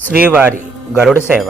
శ్రీవారి గరుడ సేవ.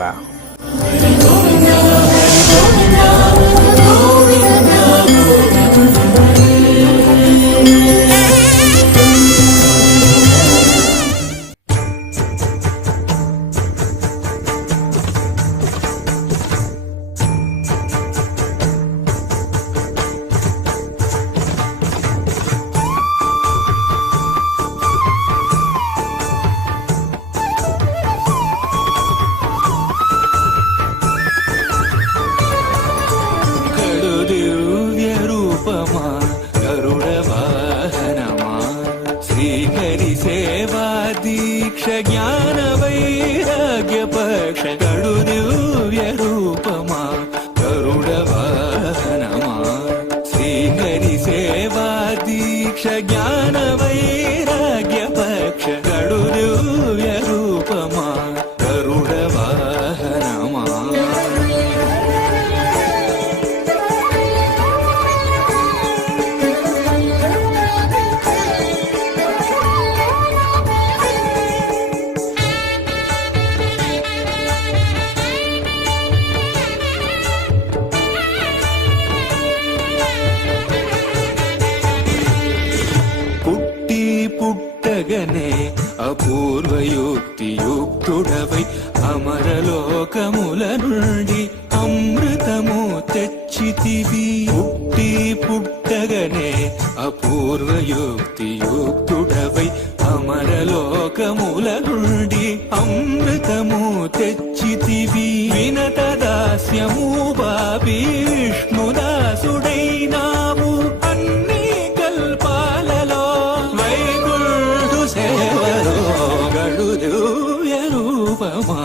గరుడ వాహనమా శ్రీహరి సేవా దీక్ష జ్ఞాన వైరాగ్య పక్ష గడు దివ్య రూపమా గరుడ వాహనమా శ్రీహరి సేవా దీక్ష జ్ఞాన వైరాగ్య పక్ష గడు దివ్య రూపమా గరుడ వాహనమా. పుట్టగనే అపూర్వయుక్తియుక్తుడవై అమరలోకముల నుండి అమృతము తెచ్చితివి. పుట్టగనే అపూర్వయుక్తియుక్తుడవై అమరలోకముల నుండి అమృతము తెచ్చితివి. వినత దాస్యము బాబి విష్ణుదాసుడైనావు అన్ని కల్పాలలో వైకుంఠ సేవలో గడు దివ్య రూపమా